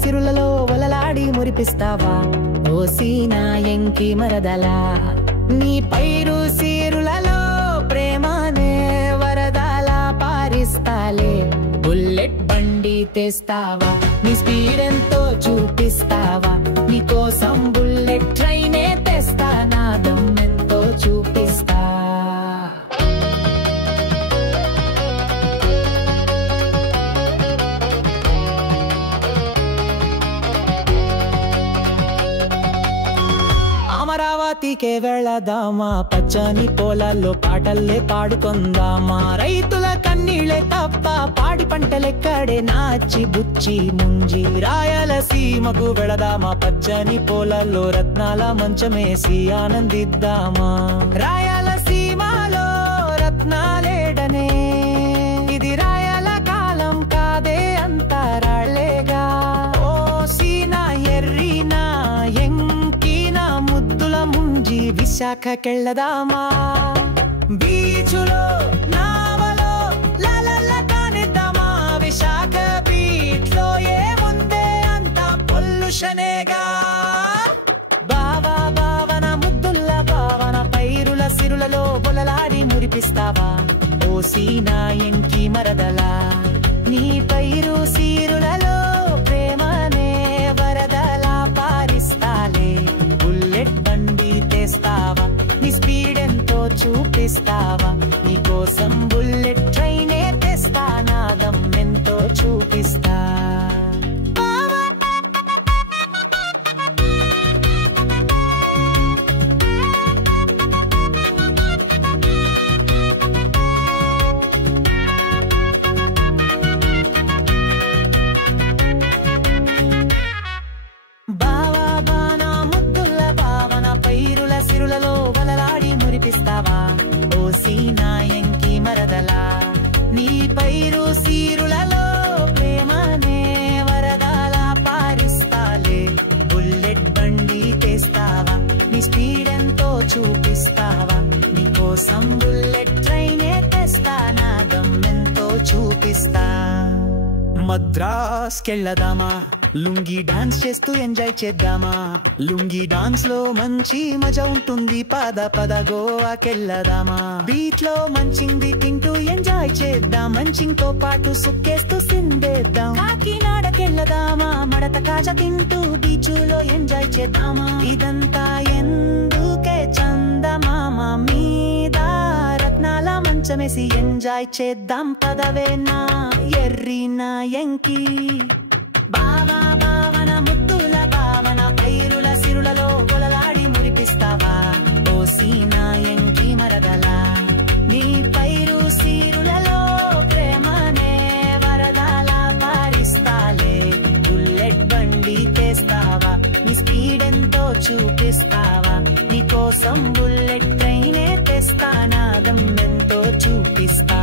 సిరులలో వలలాడి మురిపిస్తావా ఓ సీనా ఎంకి మరదలా నీ పైరు సీరులలో ప్రేమనే వరదలా పారిస్తాలే బుల్లెట్ బండి తెస్తావా నీ స్పీడ్ ఎంతో చూపిస్తావా నీ కోసం బుల్లెట్ ట్రైనే తెస్తా నాదం ఎంతో చూపిస్తా అమరావతికే వెళదామా పచ్చని పొలాల్లో పాటల్లే పాడుకొందామా రైతుల కన్నీళ్ళే తప్ప పాడి పంటలెక్కడే నాచి బుచ్చి ముంజి రాయలసీమకు వెళదామా పచ్చని పొలాల్లో రత్నాల మంచమేసి ఆనందిద్దామా రాయలసీమలో రత్నాలేడనే ఇది రాయల కాలం కాదే అంతరాళ్ళేగా ఓ సీనా ఎర్రీనా ముద్దుల ముంజి విశాఖకెళ్ళదామా బీచులో నావలో లలల కానిద్దామా విశాఖ బీచ్లో ఏముందే అంత పొల్యూషనేగా బావా బావన ముద్దుల బావన పైరుల సిరులలో బొలలాడి మురిపిస్తావా ఓ సీనా ఎంకి మరదలా నీ పైరు సీరులలో ప్రేమనే వరదలా పారిస్తాలే బుల్లెట్ బండి తెస్తావా నీ స్పీడ్ ఎంతో చూపిస్తావా నీ కోసం బుల్లెట్ ట్రైనే తెస్తా నాదం ఎంతో చూపిస్తా సిరులలో వలలాడి మురిపిస్తావా ఓ సీనా ఎంకి మరదలా నీ పైరు సీరులలో ప్రేమనే వరదలా పారిస్తాలే బుల్లెట్ బండి తెస్తావా నీ స్పీడ్ ఎంతో చూపిస్తావా నీ కోసం బుల్లెట్ ట్రైనే తెస్తా నాదం ఎంతో చూపిస్తా మద్రాస్కెళ్ళదామా లుంగి డాన్స్ చేస్తూ ఎంజాయ్ చేద్దామా లుంగి డాన్స్ లో మంచి మజా ఉంటుంది పద పద గోవాకెళ్ళదామా బీచ్ లో మంచింది తింటూ ఎంజాయ్ చేద్దాం మంచింగ్ తో పాటు సుక్కేస్తూ సిందేద్దాం కాకినాడకెళ్ళదామా మడత కాజా తింటూ బీచ్ లో ఎంజాయ్ చేద్దామా ఇదంతా ఎందుకే చందమామ మీద రత్నాల మంచమేసి ఎంజాయ్ చేద్దాం పదవేనా ఎర్రీనా ఎంకి బావా బావన ముద్దుల బావన పైరుల సిరులలో కొలలాడి మురిపిస్తావా ఓ సీనా ఎంకి మరదలా నీ పైరు సీరులలో ప్రేమనే వరదలా పారిస్తాలే బుల్లెట్ బండి తెస్తావా నీ స్పీడ్ ఎంతో చూపిస్తావా నీ కోసం బుల్లెట్ ట్రైనే తెస్తా నాదం ఎంతో చూపిస్తా